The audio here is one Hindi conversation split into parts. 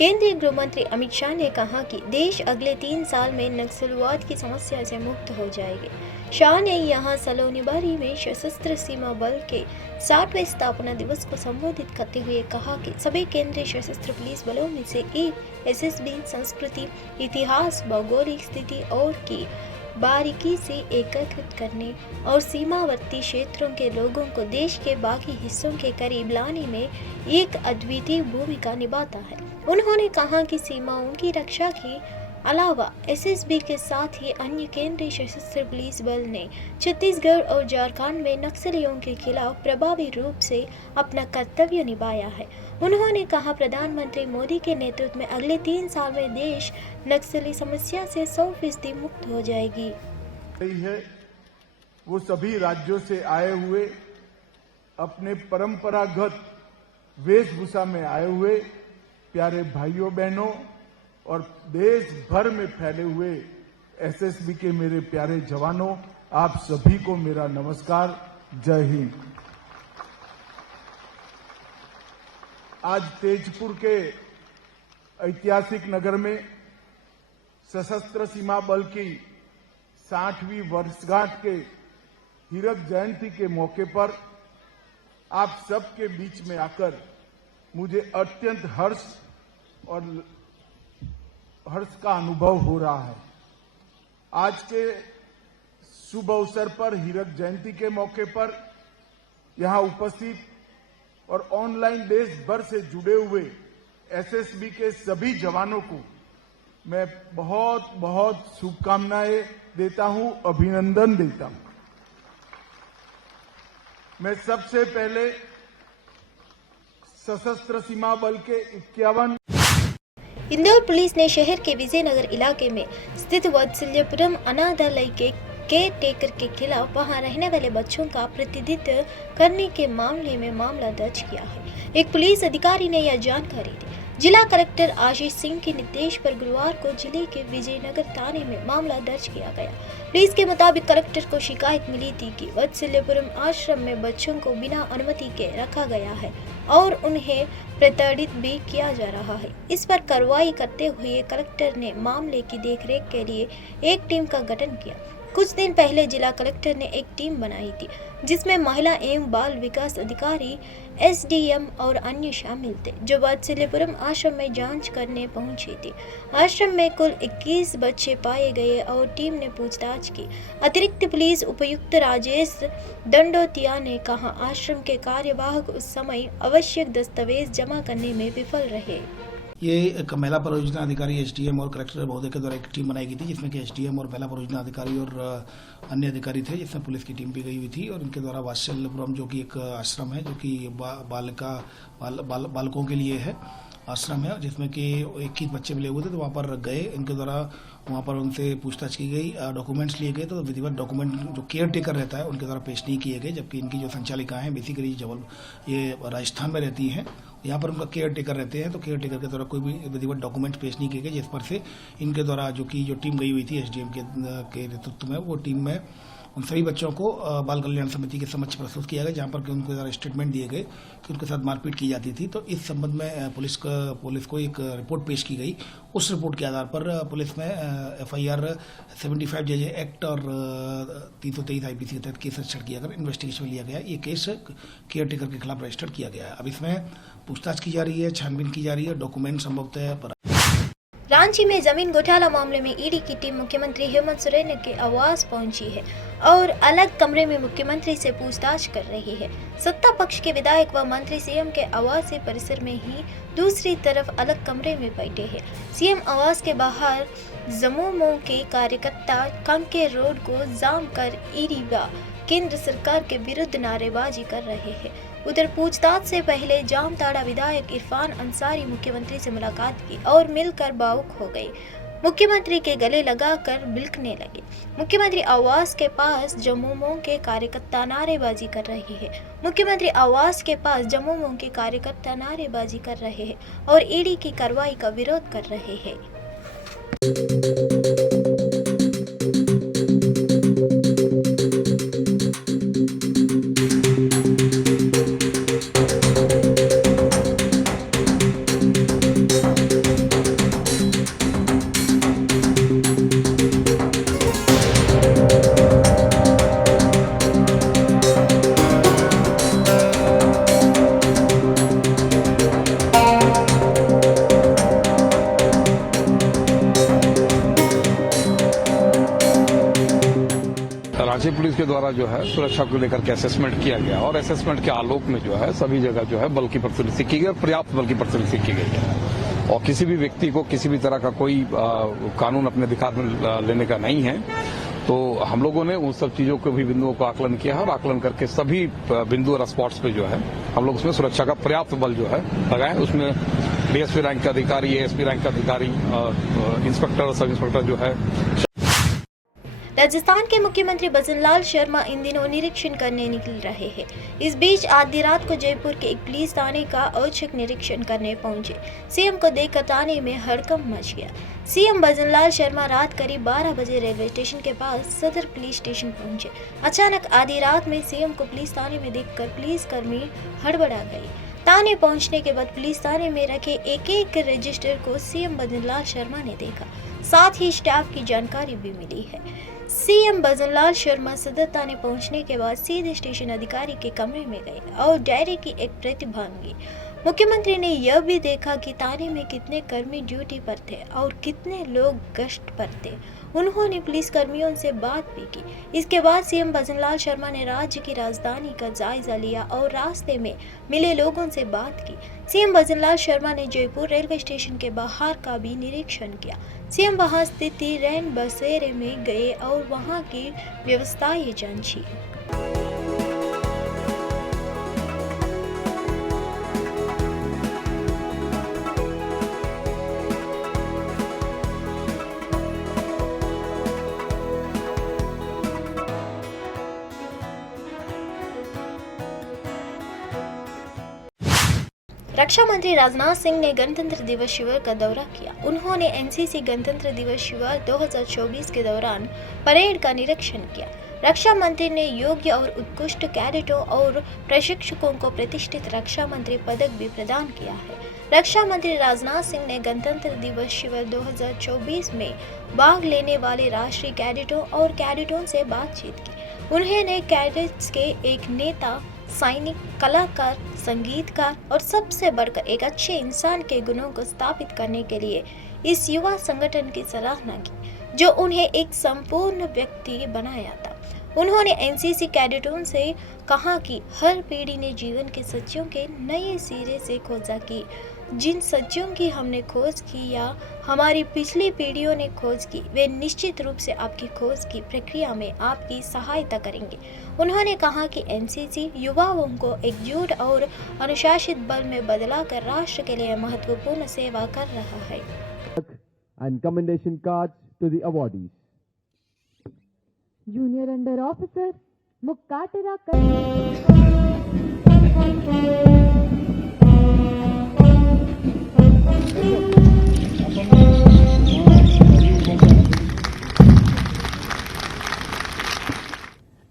केंद्रीय गृह मंत्री अमित शाह ने कहा कि देश अगले 3 साल में नक्सलवाद की समस्या से मुक्त हो जाएगी। शाह ने यहां सलोनीबारी में सशस्त्र सीमा बल के 60वें स्थापना दिवस को संबोधित करते हुए कहा कि सभी केंद्रीय सशस्त्र पुलिस बलों में से एक एसएसबी संस्कृति, इतिहास, भौगोलिक स्थिति और की बारीकी से एकत्रित करने और सीमावर्ती क्षेत्रों के लोगों को देश के बाकी हिस्सों के करीब लाने में एक अद्वितीय भूमिका निभाता है। उन्होंने कहा कि सीमाओं की रक्षा के अलावा एसएसबी के साथ ही अन्य केंद्रीय सशस्त्र पुलिस बल ने छत्तीसगढ़ और झारखंड में नक्सलियों के खिलाफ प्रभावी रूप से अपना कर्तव्य निभाया है। उन्होंने कहा, प्रधानमंत्री मोदी के नेतृत्व में अगले 3 साल में देश नक्सली समस्या से 100% मुक्त हो जाएगी। है वो सभी राज्यों से आए हुए अपने परंपरागत वेशभूषा में आए हुए प्यारे भाइयों बहनों और देश भर में फैले हुए एसएसबी के मेरे प्यारे जवानों, आप सभी को मेरा नमस्कार। जय हिंद। आज तेजपुर के ऐतिहासिक नगर में सशस्त्र सीमा बल की 60वीं वर्षगांठ के हीरक जयंती के मौके पर आप सबके बीच में आकर मुझे अत्यंत हर्ष का अनुभव हो रहा है। आज के शुभ अवसर पर, हीरक जयंती के मौके पर यहां उपस्थित और ऑनलाइन देश भर से जुड़े हुए एसएसबी के सभी जवानों को मैं बहुत बहुत शुभकामनाएं देता हूं, अभिनंदन देता हूं। मैं सबसे पहले सशस्त्र सीमा बल के 51 इंदौर पुलिस ने शहर के विजयनगर इलाके में स्थित वत्सल्यपुरम अनाथालय के केयर टेकर के खिलाफ वहां रहने वाले बच्चों का प्रतिनिधित्व करने के मामले में मामला दर्ज किया है। एक पुलिस अधिकारी ने यह जानकारी दी। जिला कलेक्टर आशीष सिंह के निर्देश पर गुरुवार को जिले के विजयनगर थाने में मामला दर्ज किया गया। पुलिस के मुताबिक कलेक्टर को शिकायत मिली थी कि वत्सल्यपुरम आश्रम में बच्चों को बिना अनुमति के रखा गया है और उन्हें प्रताड़ित भी किया जा रहा है। इस पर कार्रवाई करते हुए कलेक्टर ने मामले की देखरेख के लिए एक टीम का गठन किया। कुछ दिन पहले जिला कलेक्टर ने एक टीम बनाई थी जिसमें महिला एवं बाल विकास अधिकारी, एसडीएम और अन्य शामिल थे, जो वत्सल्यपुरम आश्रम में जांच करने पहुंची थी। आश्रम में कुल 21 बच्चे पाए गए और टीम ने पूछताछ की। अतिरिक्त पुलिस उपायुक्त राजेश दंडोतिया ने कहा, आश्रम के कार्यवाहक उस समय आवश्यक दस्तावेज जमा करने में विफल रहे। ये एक महिला परियोजना अधिकारी, एसडीएम और कलेक्टर महोदय के द्वारा एक टीम बनाई गई थी, जिसमें कि एसडीएम और महिला परियोजना अधिकारी और अन्य अधिकारी थे, जिसमें पुलिस की टीम भी गई हुई थी। और इनके द्वारा वात्सल्यपुरम, जो कि एक आश्रम है, जो कि बालकों के लिए है आश्रम है, जिसमें कि 21 बच्चे मिले हुए थे, तो वहाँ पर गए। इनके द्वारा वहाँ पर उनसे पूछताछ की गई, डॉक्यूमेंट्स लिए गए, तो विधिवत डॉक्यूमेंट जो केयर टेकर रहता है उनके द्वारा पेश नहीं किए गए। जबकि इनकी जो संचालिका हैं बेसिकली ये राजस्थान में रहती हैं, यहाँ पर उनका केयर टेकर रहते हैं, तो केयर टेकर के द्वारा कोई भी विधिवत डॉक्यूमेंट पेश नहीं किए गए, जिस पर से इनके द्वारा जो टीम गई हुई थी एसडीएम के नेतृत्व में, वो टीम में उन सभी बच्चों को बाल कल्याण समिति के समक्ष प्रस्तुत किया गया, जहाँ पर कि उनको द्वारा स्टेटमेंट दिए गए कि उनके साथ मारपीट की जाती थी। तो इस संबंध में पुलिस को एक रिपोर्ट पेश की गई। उस रिपोर्ट के आधार पर पुलिस में FIR 75 JJ एक्ट और 323 IPC के तहत केस रजिस्टर किया कर इन्वेस्टिगेशन में लिया गया। ये केस केयर टेकर के खिलाफ रजिस्टर किया गया है। अब इसमें पूछताछ की जा रही है, छानबीन की जा रही है, डॉक्यूमेंट संभवतः रांची में जमीन घोटाला मामले में ईडी की टीम मुख्यमंत्री हेमंत सोरेन के आवास पहुंची है और अलग कमरे में मुख्यमंत्री से पूछताछ कर रही है। सत्ता पक्ष के विधायक व मंत्री सीएम के आवासीय परिसर में ही दूसरी तरफ अलग कमरे में बैठे हैं। सीएम आवास के बाहर जमोमो के कार्यकर्ता कांके रोड को जाम कर ईडी व केंद्र सरकार के विरुद्ध नारेबाजी कर रहे हैं। उधर पूछताछ से पहले जामताड़ा विधायक इरफान अंसारी मुख्यमंत्री से मुलाकात की और मिलकर भावुक हो गए। मुख्यमंत्री के गले लगाकर बिलखने लगे। मुख्यमंत्री आवास के पास जमोमो के कार्यकर्ता नारेबाजी कर रहे हैं। मुख्यमंत्री आवास के पास जमोमो के कार्यकर्ता नारेबाजी कर रहे हैं और ईडी की कार्रवाई का विरोध कर रहे हैं। रांची पुलिस के द्वारा जो है सुरक्षा को लेकर के असेसमेंट किया गया और असेसमेंट के आलोक में जो है सभी जगह जो है बल की प्रस्तुति की गई और पर्याप्त बल की प्रस्तुति की गई है और किसी भी व्यक्ति को किसी भी तरह का कोई कानून अपने अधिकार में लेने का नहीं है। तो हम लोगों ने उन सब चीजों को भी बिंदुओं को आकलन किया है और आकलन करके सभी बिंदु और स्पॉट्स पे जो है हम लोग उसमें सुरक्षा का पर्याप्त बल जो है लगाए। उसमें डीएसपी रैंक के अधिकारी, एएसपी रैंक के अधिकारी, इंस्पेक्टर और सब इंस्पेक्टर जो है। राजस्थान के मुख्यमंत्री भजनलाल शर्मा इन दिनों निरीक्षण करने निकल रहे हैं। इस बीच आधी रात को जयपुर के एक पुलिस थाने का औचक निरीक्षण करने पहुंचे। सीएम को देखकर थाने में हड़कंप मच गया। सीएम भजनलाल शर्मा रात करीब 12 बजे रेलवे स्टेशन के पास सदर पुलिस स्टेशन पहुंचे। अचानक आधी रात में सीएम को पुलिस थाने में देखकर पुलिसकर्मी हड़बड़ा गए। थाने पहुंचने के बाद पुलिस थाने में रखे एक रजिस्टर को सीएम भजनलाल शर्मा ने देखा। साथ ही स्टाफ की जानकारी भी मिली है। सीएम भजनलाल शर्मा सदर थाने पहुंचने के बाद सीधे स्टेशन अधिकारी के कमरे में गए और डायरी की एक प्रति मांगी। मुख्यमंत्री ने यह भी देखा कि थाने में कितने कर्मी ड्यूटी पर थे और कितने लोग गश्त पर थे। उन्होंने पुलिस कर्मियों से बात भी की। इसके बाद सीएम भजनलाल शर्मा ने राज्य की राजधानी का जायजा लिया और रास्ते में मिले लोगों से बात की। सीएम भजनलाल शर्मा ने जयपुर रेलवे स्टेशन के बाहर का भी निरीक्षण किया। सीएम वहां स्थित रैन बसेरे में गए और वहां की व्यवस्थाएं जांची। रक्षा मंत्री राजनाथ सिंह ने गणतंत्र दिवस शिविर का दौरा किया। उन्होंने एनसीसी गणतंत्र दिवस शिविर 2024 के दौरान परेड का निरीक्षण किया। रक्षा मंत्री ने योग्य और उत्कृष्ट कैडेटों और प्रशिक्षकों को प्रतिष्ठित रक्षा मंत्री पदक भी प्रदान किया है। रक्षा मंत्री राजनाथ सिंह ने गणतंत्र दिवस शिविर 2024 में भाग लेने वाले राष्ट्रीय कैडेटों और कैडेटों से बातचीत की। उन्होंने कैडेट्स के एक नेता, सैनिक, कलाकार, संगीतकार और सबसे बढ़कर एक अच्छे इंसान के गुणों को स्थापित करने के लिए इस युवा संगठन की सराहना की, जो उन्हें एक संपूर्ण व्यक्ति बनाया था। उन्होंने एनसीसी कैडेटों से कहा कि हर पीढ़ी ने जीवन के सच्चों के नए सिरे से खोजा की। जिन सच्चों की हमने खोज की या हमारी पिछली पीढ़ियों ने खोज की, वे निश्चित रूप से आपकी खोज की प्रक्रिया में आपकी सहायता करेंगे। उन्होंने कहा कि एनसीसी युवाओं को एकजुट और अनुशासित बल में बदलाकर राष्ट्र के लिए महत्वपूर्ण सेवा कर रहा है। And commendation cards to the awardees. Junior Under Officer Mukatera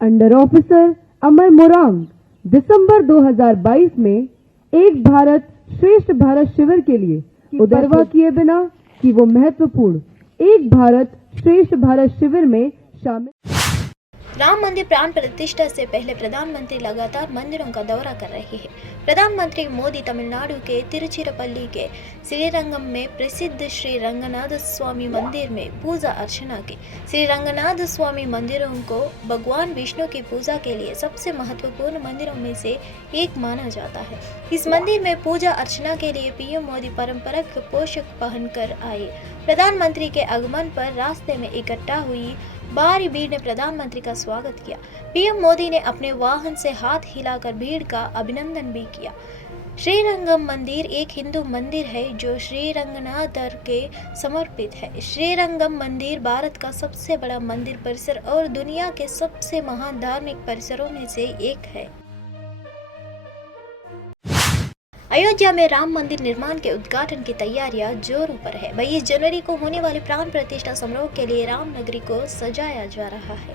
under officer Amar Morang दिसंबर 2022 में एक भारत श्रेष्ठ भारत शिविर के लिए उदरवा किए बिना कि वो महत्वपूर्ण एक भारत श्रेष्ठ भारत शिविर में शामिल। राम मंदिर प्राण प्रतिष्ठा से पहले प्रधानमंत्री लगातार मंदिरों का दौरा कर रहे हैं। प्रधानमंत्री मोदी तमिलनाडु के तिरुचिरापल्ली के श्रीरंगम में प्रसिद्ध श्री रंगनाथ स्वामी मंदिर में पूजा अर्चना की। श्री रंगनाथ स्वामी मंदिरों को भगवान विष्णु की पूजा के लिए सबसे महत्वपूर्ण मंदिरों में से एक माना जाता है। इस मंदिर में पूजा अर्चना के लिए पीएम मोदी पारंपरिक पोशाक पहनकर आए। प्रधानमंत्री के आगमन पर रास्ते में इकट्ठा हुई भारी भीड़ ने प्रधानमंत्री का स्वागत किया। पीएम मोदी ने अपने वाहन से हाथ हिलाकर भीड़ का अभिनंदन भी किया। श्रीरंगम मंदिर एक हिंदू मंदिर है जो श्री रंगनाथ के समर्पित है। श्रीरंगम मंदिर भारत का सबसे बड़ा मंदिर परिसर और दुनिया के सबसे महान धार्मिक परिसरों में से एक है। अयोध्या में राम मंदिर निर्माण के उद्घाटन की तैयारियां जोरों पर है। 22 जनवरी को होने वाले प्राण प्रतिष्ठा समारोह के लिए राम नगरी को सजाया जा रहा है,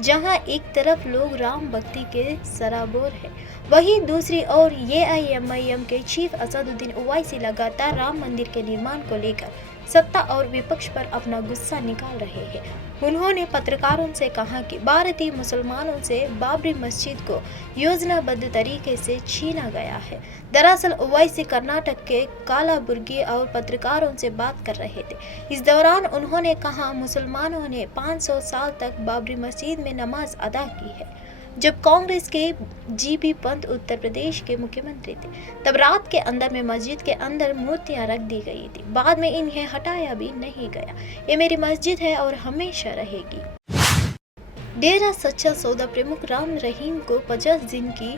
जहां एक तरफ लोग राम भक्ति के सराबोर है, वहीं दूसरी ओर AIMIM के चीफ असदुद्दीन ओवैसी लगातार राम मंदिर के निर्माण को लेकर सत्ता और विपक्ष पर अपना गुस्सा निकाल रहे हैं। उन्होंने पत्रकारों से कहा कि भारतीय मुसलमानों से बाबरी मस्जिद को योजनाबद्ध तरीके से छीना गया है। दरअसल ओवैसी कर्नाटक के कालाबुर्गी और पत्रकारों से बात कर रहे थे। इस दौरान उन्होंने कहा, मुसलमानों ने 500 साल तक बाबरी मस्जिद में नमाज अदा की है। जब कांग्रेस के GP पंत उत्तर प्रदेश के मुख्यमंत्री थे, तब रात के अंदर में मस्जिद के अंदर मूर्तियां रख दी गई थी। बाद में इन्हें हटाया भी नहीं गया। ये मेरी मस्जिद है और हमेशा रहेगी। डेरा सच्चा सौदा प्रमुख राम रहीम को 50 दिन की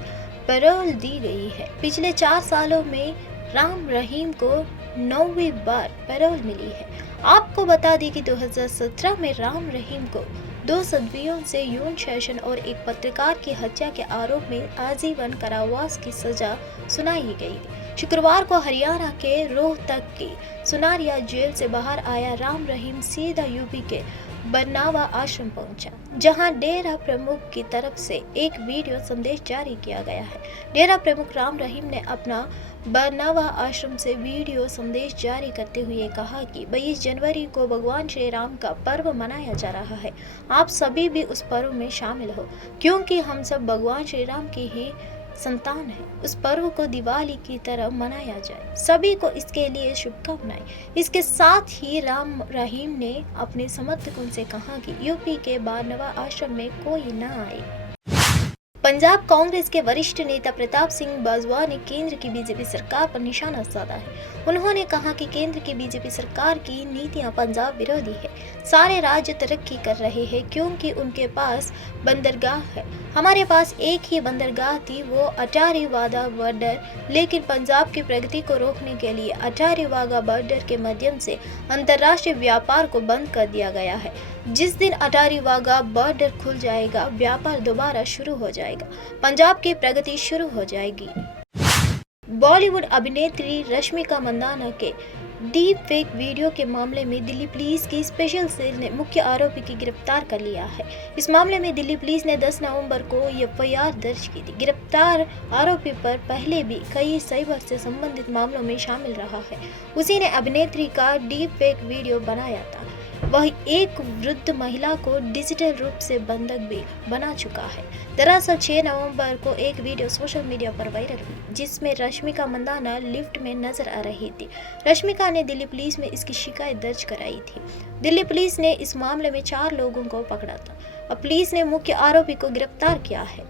पैरोल दी गई है। पिछले 4 सालों में राम रहीम को 9वीं बार पैरोल मिली है। आपको बता दें कि 2017 में राम रहीम को 2 सदस्यों से यौन शोषण और एक पत्रकार की हत्या के आरोप में आजीवन कारावास की सजा सुनाई गई थी। शुक्रवार को हरियाणा के रोहतक की सुनारिया जेल से बाहर आया राम रहीम सीधा यूपी के बरनावा आश्रम पहुंचा, जहां डेरा प्रमुख की तरफ से एक वीडियो संदेश जारी किया गया है। डेरा प्रमुख राम रहीम ने अपना बरनावा आश्रम से वीडियो संदेश जारी करते हुए कहा कि 22 जनवरी को भगवान श्री राम का पर्व मनाया जा रहा है। आप सभी भी उस पर्व में शामिल हो, क्योंकि हम सब भगवान श्री राम की ही संतान है। उस पर्व को दिवाली की तरह मनाया जाए। सभी को इसके लिए शुभकामनाएं। इसके साथ ही राम रहीम ने अपने समर्थकों से कहा कि यूपी के बरनावा आश्रम में कोई न आए। पंजाब कांग्रेस के वरिष्ठ नेता प्रताप सिंह बाजवा ने केंद्र की बीजेपी सरकार पर निशाना साधा है। उन्होंने कहा कि केंद्र की बीजेपी सरकार की नीतियां पंजाब विरोधी है। सारे राज्य तरक्की कर रहे हैं क्योंकि उनके पास बंदरगाह है। हमारे पास एक ही बंदरगाह थी, वो अटारी वाघा बॉर्डर, लेकिन पंजाब की प्रगति को रोकने के लिए अटारी वाघा बॉर्डर के माध्यम से अंतर्राष्ट्रीय व्यापार को बंद कर दिया गया है। जिस दिन अटारी वाघा बॉर्डर खुल जाएगा, व्यापार दोबारा शुरू हो जाएगा, पंजाब की प्रगति शुरू हो जाएगी। बॉलीवुड अभिनेत्री रश्मिका मंदाना के डीप फेक वीडियो के मामले में दिल्ली पुलिस की स्पेशल सेल ने मुख्य आरोपी की गिरफ्तार कर लिया है। इस मामले में दिल्ली पुलिस ने 10 नवंबर को FIR दर्ज की थी। गिरफ्तार आरोपी पर पहले भी कई साइबर से संबंधित मामलों में शामिल रहा है। उसी ने अभिनेत्री का डीप फेक वीडियो बनाया था। वह एक वृद्ध महिला को डिजिटल रूप से बंधक भी बना चुका है। दरअसल 6 नवंबर को एक वीडियो सोशल मीडिया पर वायरल हुई, जिसमें रश्मिका मंदाना लिफ्ट में नजर आ रही थी। रश्मिका ने दिल्ली पुलिस में इसकी शिकायत दर्ज कराई थी। दिल्ली पुलिस ने इस मामले में 4 लोगों को पकड़ा था। अब पुलिस ने मुख्य आरोपी को गिरफ्तार किया है।